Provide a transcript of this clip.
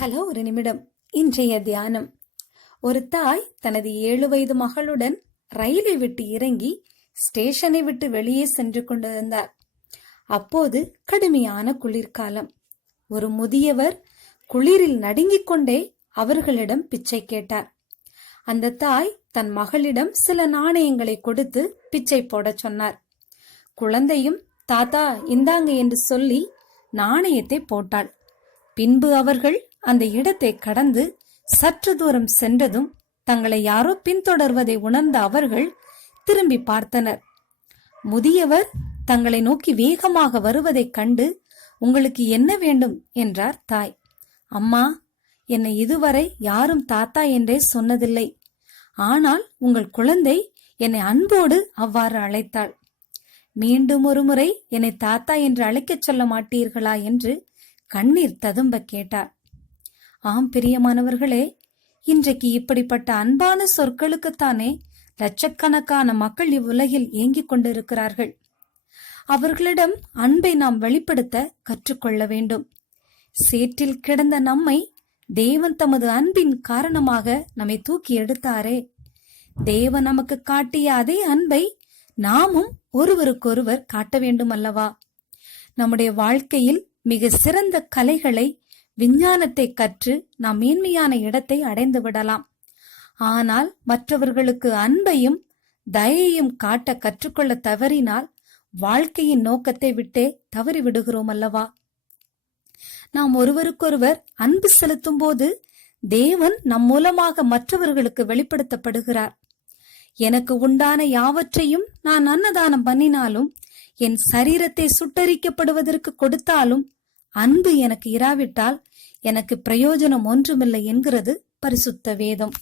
Hello ஒரு நிமிடம். இன்றைய தியானம். ஒரு தாய் தனது ஏழு வயது மகளுடன் ரயிலை விட்டு இறங்கி ஸ்டேஷனை விட்டு வெளியே சென்று கொண்டிருந்தார். அப்போது கடுமையான குளிர்காலம். ஒரு முதியவர் குளிரில் நடுங்கிக் கொண்டே அவர்களிடம் பிச்சை கேட்டார். அந்த தாய் தன் மகளிடம் சில நாணயங்களை கொடுத்து பிச்சை போடச் சொன்னார். குழந்தையும் தாத்தா இந்தாங்க என்று சொல்லி நாணயத்தை போட்டாள். பின்பு அவர்கள் அந்த இடத்தை கடந்து சற்று தூரம் சென்றதும் தங்களை யாரோ பின்தொடர்வதை உணர்ந்த அவர்கள் திரும்பி பார்த்தனர். முதியவர் தங்களை நோக்கி வேகமாக வருவதைக் கண்டு உங்களுக்கு என்ன வேண்டும்? என்றார் தாய். அம்மா என்னை இதுவரை யாரும் தாத்தா என்றே சொன்னதில்லை. ஆனால் உங்கள் குழந்தை என்னை அன்போடு அவ்வாறு அழைத்தாள். மீண்டும் ஒருமுறை என்னை தாத்தா என்று அழைக்கச் சொல்ல மாட்டீர்களா? என்று கண்ணீர் ததும்ப கேட்டார். ஆம் பிரியமானவர்களே இன்றைக்கு இப்படிப்பட்ட அன்பான சொற்களுக்குத்தானே லட்சக்கணக்கான மக்கள் இவ்வுலகில் ஏங்கிக் கொண்டிருக்கிறார்கள். அவர்களிடம் அன்பை நாம் வெளிப்படுத்த கற்றுக்கொள்ள வேண்டும். சேற்றில் கிடந்த நம்மை தேவன் தமது அன்பின் காரணமாக நம்மை தூக்கி எடுத்தாரே. தேவன் நமக்கு காட்டிய அதே அன்பை நாமும் ஒருவருக்கொருவர் காட்ட வேண்டும் அல்லவா நம்முடைய வாழ்க்கையில் மிக சிறந்த கலைகளை விஞ்ஞானத்தை கற்று நாம் மேன்மையான இடத்தை அடைந்து விடலாம். ஆனால் மற்றவர்களுக்கு அன்பையும் தயையும் காட்ட கற்றுக்கொள்ள தவறினால் வாழ்க்கையின் நோக்கத்தை விட்டே தவறி விடுகிறோம் அல்லவா? நாம் ஒருவருக்கொருவர் அன்பு செலுத்தும் போது தேவன் நம் மூலமாக மற்றவர்களுக்கு வெளிப்படுத்தப்படுகிறார். எனக்கு உண்டான யாவற்றையும் நான் அன்னதானம் பண்ணினாலும் என் சரீரத்தை சுட்டரிக்கப்படுவதற்கு கொடுத்தாலும் அன்பு எனக்கு இராவிட்டால் எனக்கு பிரயோஜனம் ஒன்றுமில்லை என்கிறது பரிசுத்த வேதம்.